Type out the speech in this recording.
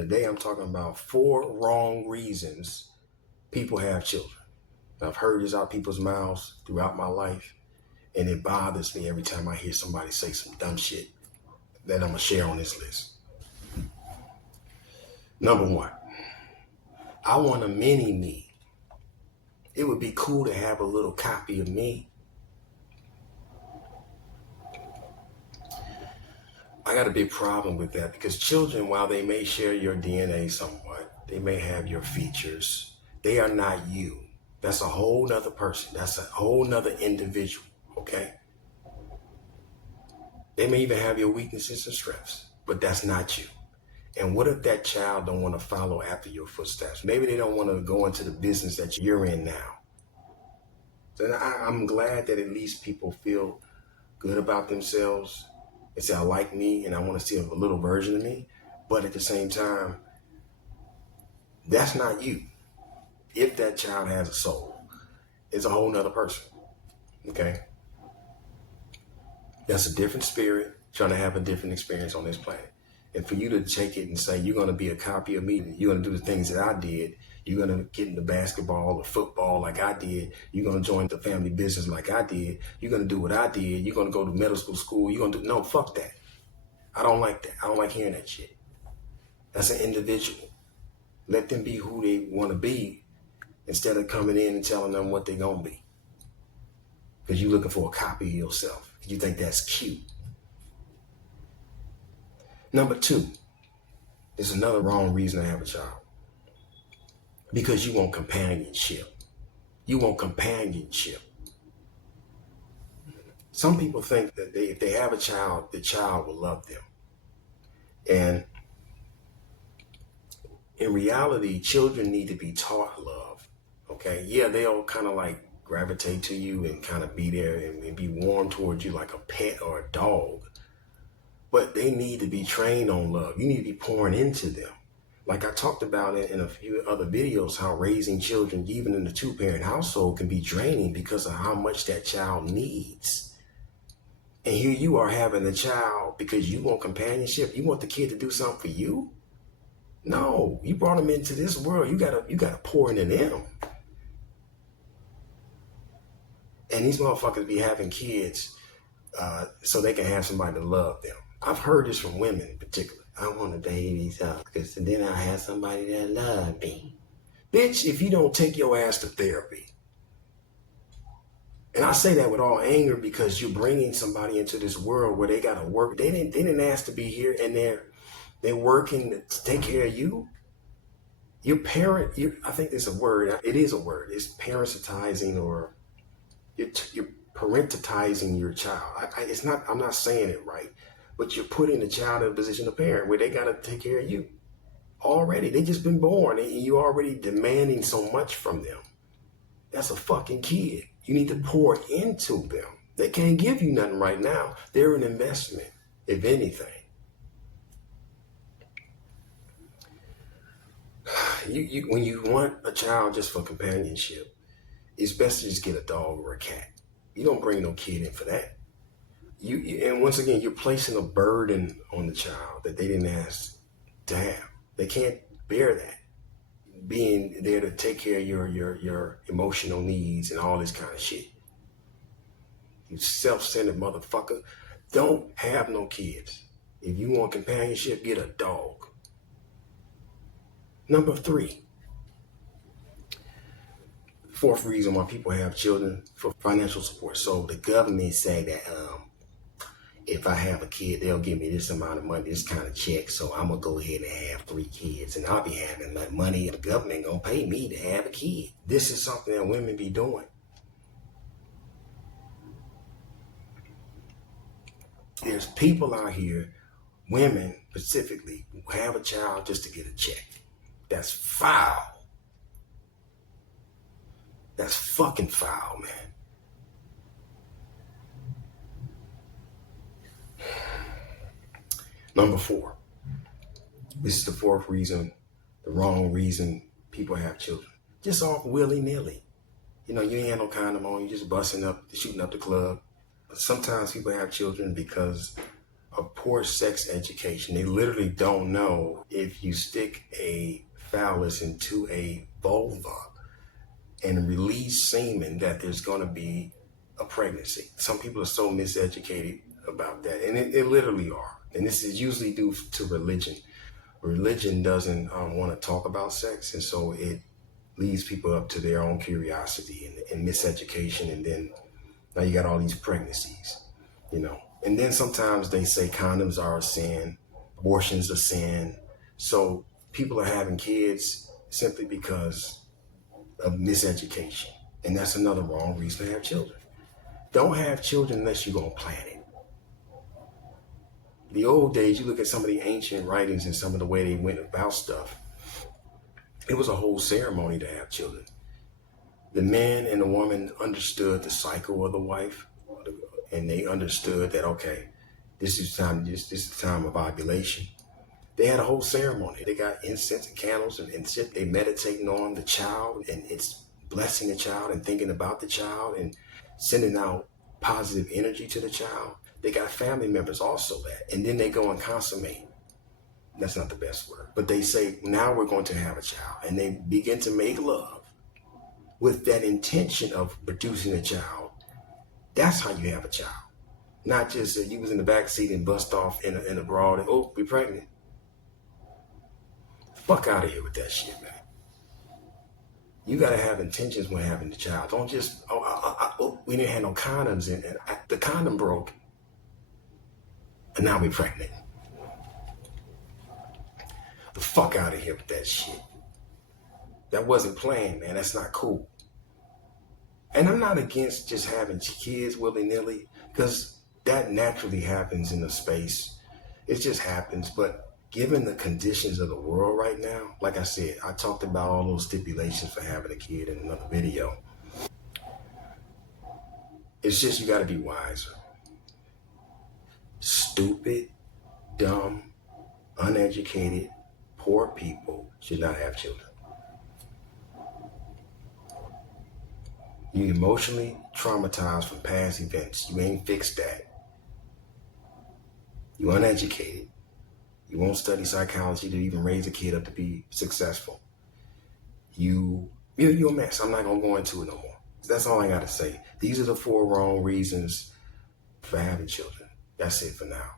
Today I'm talking about 4 wrong reasons people have children. I've heard this out of people's mouths throughout my life, and it bothers me every time I hear somebody say some dumb shit that I'm gonna share on this list. Number 1, I want a mini me. It would be cool to have a little copy of me. I got a big problem with that because children, while they may share your DNA somewhat, they may have your features, they are not you. That's a whole nother person. That's a whole nother individual, okay? They may even have your weaknesses and strengths, but that's not you. And what if that child don't want to follow after your footsteps? Maybe they don't want to go into the business that you're in now. So I'm glad that at least people feel good about themselves and say, I like me and I want to see a little version of me. But at the same time, that's not you. If that child has a soul, it's a whole nother person, okay? That's a different spirit trying to have a different experience on this planet. And for you to take it and say, you're going to be a copy of me, you're going to do the things that I did, you're going to get into basketball or football like I did, you're going to join the family business like I did, you're going to do what I did, you're going to go to medical school, you're going to do, no, fuck that. I don't like that. I don't like hearing that shit. That's an individual. Let them be who they want to be instead of coming in and telling them what they're going to be. Because you're looking for a copy of yourself. You think that's cute. Number 2, there's another wrong reason to have a child. Because you want companionship. You want companionship. Some people think that if they have a child, the child will love them. And in reality, children need to be taught love. Okay? Yeah, they'll kind of like gravitate to you and kind of be there and be warm towards you like a pet or a dog. But they need to be trained on love. You need to be pouring into them. Like I talked about it in a few other videos, how raising children, even in a 2-parent household, can be draining because of how much that child needs. And here you are having a child because you want companionship. You want the kid to do something for you? No, you brought them into this world. You gotta pour into them. And these motherfuckers be having kids so they can have somebody to love them. I've heard this from women in particular. I want a baby's up because then I have somebody that love me. Bitch, if you don't take your ass to therapy. And I say that with all anger because you're bringing somebody into this world where they gotta work. They didn't ask to be here, and they're working to take care of you. Your parent, I think there's a word. It is a word. It's parentizing, or you're parentizing your child. I'm not saying it right, but you're putting the child in a position of parent where they gotta take care of you. Already, they just been born, and you're already demanding so much from them. That's a fucking kid. You need to pour into them. They can't give you nothing right now. They're an investment, if anything. When you want a child just for companionship, it's best to just get a dog or a cat. You don't bring no kid in for that. And once again, you're placing a burden on the child that they didn't ask to have. They can't bear that. Being there to take care of your emotional needs and all this kind of shit. You self-centered motherfucker. Don't have no kids. If you want companionship, get a dog. Number 3. 4th reason why people have children, for financial support. So the government say that if I have a kid, they'll give me this amount of money, this kind of check. So I'm going to go ahead and have 3 kids. And I'll be having that money, and the government going to pay me to have a kid. This is something that women be doing. There's people out here, women specifically, who have a child just to get a check. That's foul. That's fucking foul, man. Number 4. This is the 4th reason, the wrong reason people have children. Just off willy-nilly. You know, you ain't had no condom on, you just busting up, shooting up the club. But sometimes people have children because of poor sex education. They literally don't know if you stick a phallus into a vulva and release semen that there's going to be a pregnancy. Some people are so miseducated about that, and it literally are. And this is usually due to religion. Religion doesn't want to talk about sex, and so it leads people up to their own curiosity and miseducation, and then now you got all these pregnancies, And then sometimes they say condoms are a sin, abortion's a sin. So people are having kids simply because of miseducation. And that's another wrong reason to have children. Don't have children unless you're going to plan it. The old days, you look at some of the ancient writings and some of the way they went about stuff. It was a whole ceremony to have children. The man and the woman understood the cycle of the wife, and they understood that, okay, this is the time of ovulation. They had a whole ceremony. They got incense and candles and shit. They meditating on the child, and it's blessing the child and thinking about the child and sending out positive energy to the child. They got family members also that. And then they go and consummate. That's not the best word. But they say, now we're going to have a child. And they begin to make love with that intention of producing a child. That's how you have a child. Not just you was in the back seat and bust off in a broad and, oh, we pregnant. Fuck out of here with that shit, man. You got to have intentions when having the child. Don't just, we didn't have no condoms and the condom broke. And now we're pregnant. The fuck out of here with that shit. That wasn't planned, man. That's not cool. And I'm not against just having kids willy-nilly, because that naturally happens in the space. It just happens. But given the conditions of the world right now, like I said, I talked about all those stipulations for having a kid in another video. It's just you got to be wiser. Stupid, dumb, uneducated, poor people should not have children. You emotionally traumatized from past events. You ain't fixed that. You uneducated. You won't study psychology to even raise a kid up to be successful. You're a mess. I'm not going to go into it no more. That's all I got to say. These are the 4 wrong reasons for having children. That's it for now.